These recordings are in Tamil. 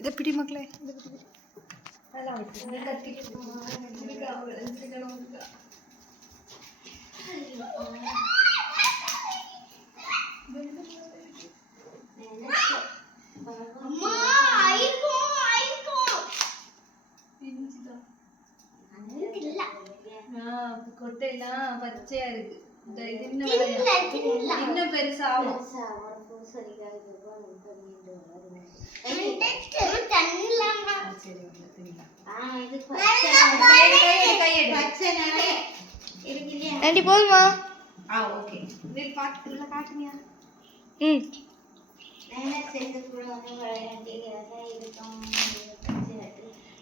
இதை பிடி மக்களே. கொட்டையெல்லாம் பச்சையா இருக்கு. இன்னும் பெருசாகும். போதுமா? ஓகே. காட்டுனியா?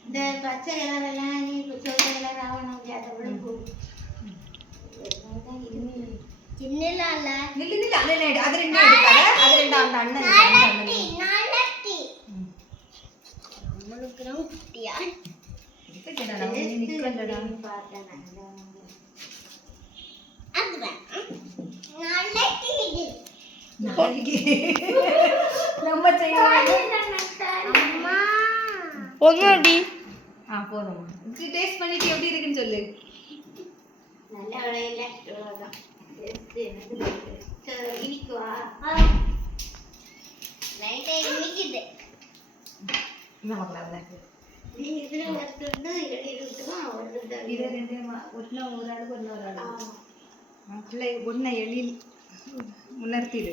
இந்த பச்சை கலரெல்லாம் நீ சொல்ற கலர் ஆகணும். அதை விட போகும். ஒன்னாடி போதும். டேஸ்ட் பண்ணிட்டு எப்படி இருக்குன்னு சொல்லு. நல்ல விலையில இவ்வளவுதான். இனிக்குவா? லைட்டா இனிக்குது. நீ இதுல ஒருத்தர் எழுதிருக்கோம். இது ரெண்டு ஒன்று ஒரு ஆளுக்கு ஒன்று ஒரு ஆளு. பிள்ளை ஒன்றை எழில் உணர்த்திடு.